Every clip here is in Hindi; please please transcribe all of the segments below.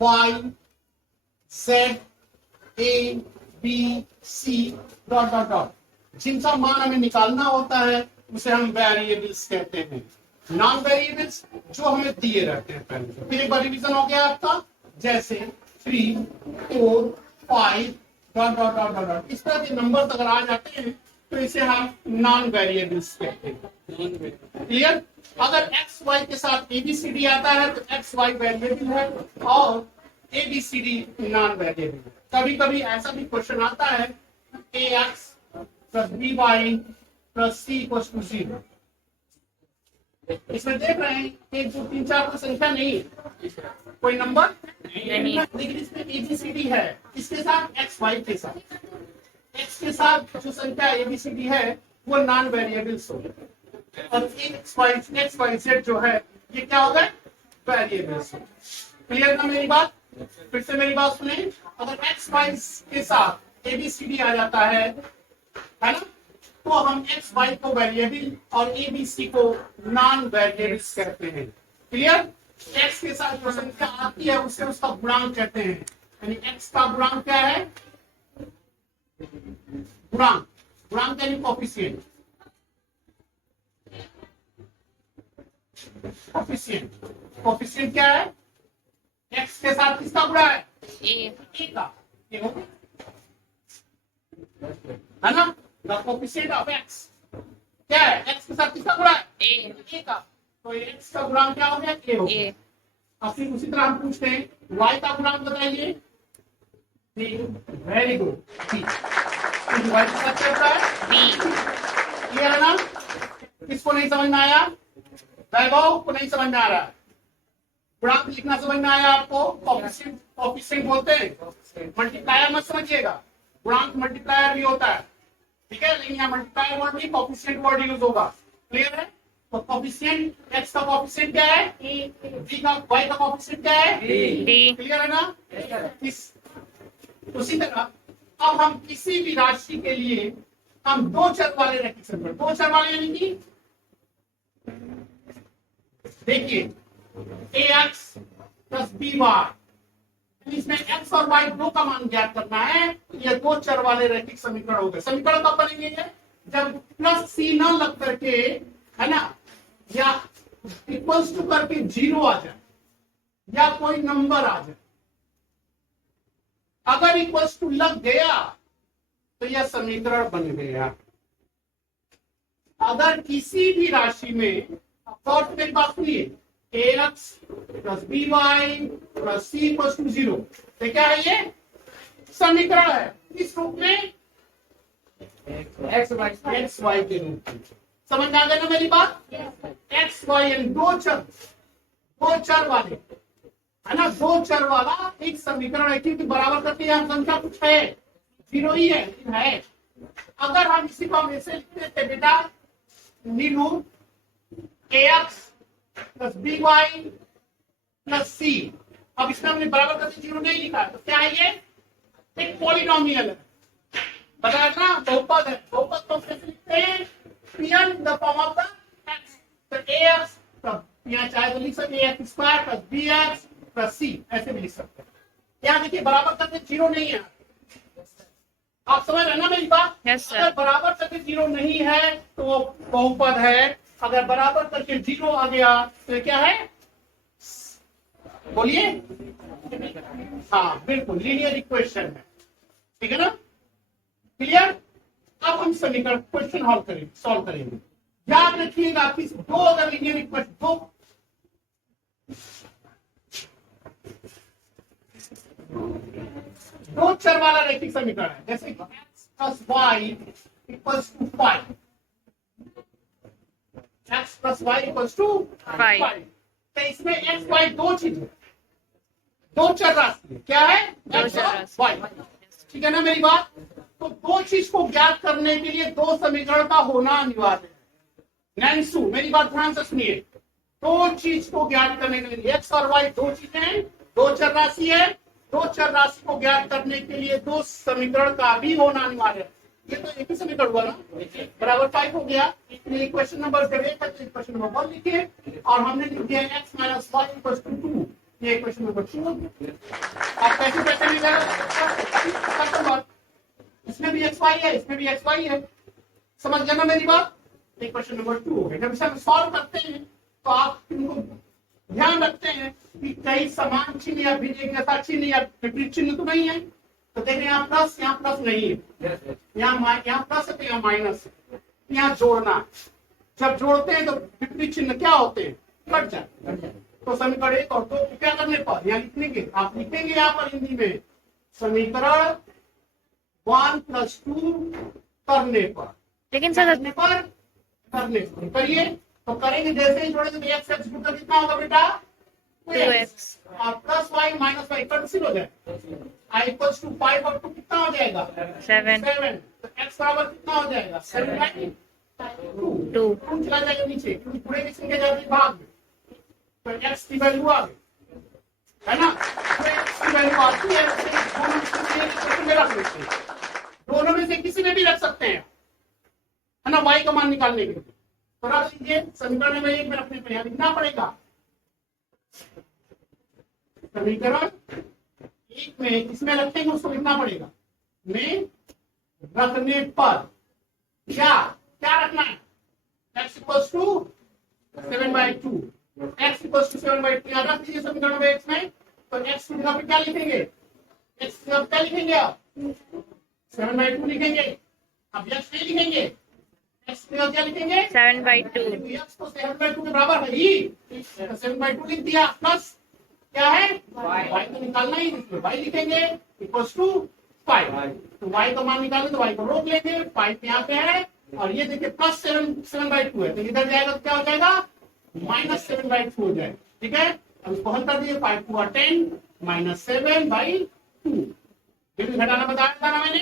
Y Z A B C dot dot dot, जिनका मान हमें निकालना होता है उसे हम वेरिएबल्स कहते हैं। नॉन वेरिएबल्स जो हमें दिए रहते हैं पहले। फिर एक बार रिवीजन हो गया आपका, जैसे 3 4 5 dot dot dot dot dot, इस तरह के नंबर अगर आ जाते हैं तो इसे हम नॉन वेरिएबल्स कहते हैं। क्लियर? अगर एक्स वाई के साथ एबीसीडी आता है तो एक्स वाई वेरिएबल है और एबीसीडी नॉन वेरिएबल। कभी कभी ऐसा भी क्वेश्चन आता है a x plus b y plus c equals to 0। इसमें देख रहे हैं 1 2 3 4 कोई संख्या नहीं है, कोई नंबर नहीं, लेकिन इसमें एबीसीडी है। इसके साथ एक्स वाई के साथ, एक्स के साथ जो संख्या एबीसीडी है वो नॉन वेरिएबल्स हो गए, और एक्स वाई जेड जो है ये क्या हो गए? वेरिएबल्स। क्लियर ना मेरी बात? फिर से मेरी बात सुने, अगर एक्स वाई के साथ एबीसीडी आ जाता है ना, तो हम एक्स वाई को वेरिएबल और एबीसी को नॉन वेरिएबल्स कहते हैं। क्लियर? एक्स के साथ जो संख्या आती है उसे उसका गुणांक कहते हैं, यानी एक्स का गुणांक क्या है? गुणांक, गुणांक यानी कोफिशिएंट। कोफिशिएंट, कोफिशिएंट क्या है? एक्स के साथ किसका गुणा है? ए का। ये हो है ना? द कोफिशिएंट ऑफ एक्स क्या है? एक्स के साथ किसका गुणा है? ए का। तो एक्स का गुणांक क्या हो गया? ए हो गया। अब फिर उसी तरह हम पूछते हैं वाई का गुणांक बताइए। Very good, B. वाई के साथ क्या होता है? बी। क्लियर है ना? किसको नहीं समझ में आया? वैभव को नहीं समझ में आ रहा है? गुणांक लिखना समझ में आया आपको? कोफिशिएंट, कोफिशिएंट बोलते हैं, मल्टीप्लायर मत समझिएगा, गुणांक मल्टीप्लायर भी होता है, ठीक है, लेकिन यहाँ मल्टीप्लायर वर्ड नहीं कोफिशिएंट वर्ड यूज होगा। क्लियर है? तो कोफिशिएंट, एक्स का कोफिशिएंट क्या है? बी का, वाई का कोफिशिएंट क्या है? डी। क्लियर है ना? उसी तरह अब हम किसी भी राशि के लिए हम दो चर वाले रैखिक समीकरण, दो चर वाले यानी कि देखिए ए एक्स प्लस बी वाई, इसमें एक्स और वाई दो का मान ज्ञात करना है। ये दो चर वाले रैखिक समीकरण हो गए। समीकरण कब बनेंगे? जब प्लस सी न लग करके, है ना, या इक्वल्स टू करके 0 आ जाए या कोई नंबर आ जाए। अगर इक्वल्स टू लग गया तो यह समीकरण बन गया। अगर किसी भी राशि में शॉर्ट में बात हुई a x plus b y plus c equals to 0, तो क्या है? ये समीकरण है। किस रूप में? एक्स वाई के रूप में। समझ में आ गया ना मेरी बात? एक्स वाई यानी दो चर वाले, है ना, दो चर वाला एक समीकरण है, क्योंकि बराबर करके यहाँ संख्या कुछ है, 0 ही है, लेकिन है। अगर हम इसी को हम ऐसे लिखते थे बेटा, Neelu a x plus b y plus c, अब इसमें हमने बराबर करके 0 नहीं लिखा, तो क्या है? ये एक पॉलिनोमियल है, बताया ना, बहुपद है। बहुपद को कैसे लिखते हैं? Pn in the form of the x, तो ax यहाँ चाहे तो लिख सकते हैं ax square plus bx plus c, ऐसे भी लिख सकते हैं। यहाँ देखिए बराबर करके 0 नहीं है, आप समझ रहे हैं ना मेरी बात? yes, अगर बराबर करके 0 नहीं है तो बहुपद है, अगर बराबर करके 0 आ गया तो क्या है? बोलिए। हाँ बिल्कुल, लीनियर इक्वेशन है, ठीक है ना? क्लियर? अब हम समीकरण क्वेश्चन सॉल्व करेंगे। याद रखिएगा कि दो अगर लीनियर इक्वेशन, दो चर वाला रैखिक समीकरण है, जैसे x plus Y equals to 5, x plus Y equals to 5, तो इसमें x y दो चीज है, दो चर राशि है। क्या है? x और y, ठीक है ना मेरी बात? तो दो चीज को ज्ञात करने के लिए दो समीकरण का होना अनिवार्य है। नैन्सू मेरी बात ध्यान से सुनिए, दो चीज को ज्ञात करने के लिए एक्स और वाई दो चीजें हैं, दो चर राशि है, दो चर राशि को ज्ञात करने के लिए दो समीकरण का भी होना अनिवार्य है। ये तो एक ही समीकरण हुआ ना, बराबर 5 हो गया। क्वेश्चन नंबर 1 इक्वेशन नंबर 1 लिखिए और हमने लिख दिया x minus Y equal to 2। ये क्वेश्चन नंबर 2। आप कैसे कैसे निकाल, इसमें भी एक्स वाई है, इसमें भी एक्स वाई है, समझ गया ना मेरी बात। ये क्वेश्चन नंबर 2 हो गया। जब इसे हम सॉल्व करते हैं तो आप इनको ध्यान रखते हैं कि कई समान चिन्ह या भिन्न एक जैसा चिन्ह या विपरीत चिन्ह तो नहीं है। तो देखें यहाँ प्लस नहीं है, यहाँ प्लस है तो यहाँ माइनस है, यहाँ जोड़ना, जब जोड़ते हैं तो विपरीत चिन्ह क्या होते हैं, कट जाते हैं। तो समीकरण 1 और 2 क्या करने पर यहाँ लिखेंगे, आप लिखेंगे यहाँ पर हिंदी में समीकरण 1 + 2 करने पर, लेकिन सर करने पर करिए। तो करेंगे जैसे ही जोड़ेंगे तो एक्स एक्स गुणा कितना होगा बेटा, 2x और plus Y minus Y cancel हो जाए, आई इक्वल्स टू 5 और 2 कितना हो जाएगा 7 तो एक्स बराबर कितना हो जाएगा 7/2 चला जाएगा नीचे, क्योंकि पूरे की संख्या जाती है भाग में, तो एक्स की वैल्यू आ गई है ना, तो एक्स की वैल्यू आती है, दोनों में से किसी में भी रख सकते हैं है ना, वाई का मान निकालने के लिए। तो रख लीजिए समीकरण नंबर 1 में रखने पर यहाँ लिखना पड़ेगा, समीकरण 1 में किसमें रखेंगे उसको लिखना पड़ेगा, में रखने पर क्या रखना है, x = 7/2, x = 7/2 याद रख लीजिए समीकरण नंबर 1 में। तो x की जगह पे क्या लिखेंगे, x की जगह पे क्या लिखेंगे आप 7/2 लिखेंगे, अब x नहीं लिखेंगे, x की जगह क्या लिखेंगे 7/2 x तो 7/2 के बराबर है ही, 7/2 लिख दिया, प्लस क्या है y तो निकालना ही, इसमें y लिखेंगे = 5, तो y का मान निकालें तो y को रोक लेंगे, 5 यहाँ पे है और ये देखिए प्लस 7/2 है, तो इधर जाएगा तो क्या हो जाएगा -7/2 हो जाएगा, ठीक है। अब इसको हल कर दीजिए, 5 × 2 = 10 -7/2, ये भी घटाना बताया था ना मैंने,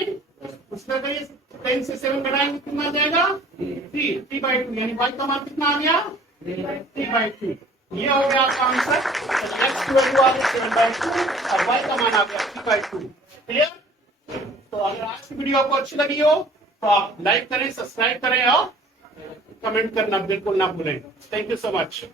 उसमें करिए 10 से 7 घटाएंगे कितना आ जाएगा 3/2, यानी y का मान कितना आ गया 3/2। ये हो गया आपका आंसर, x की वैल्यू आ गई 7/2 और y का मान आ गया 3/2। क्लियर। तो अगर आज की वीडियो आपको अच्छी लगी हो तो आप लाइक करें, सब्सक्राइब करें और कमेंट करना बिल्कुल ना भूलें। Thank you so much.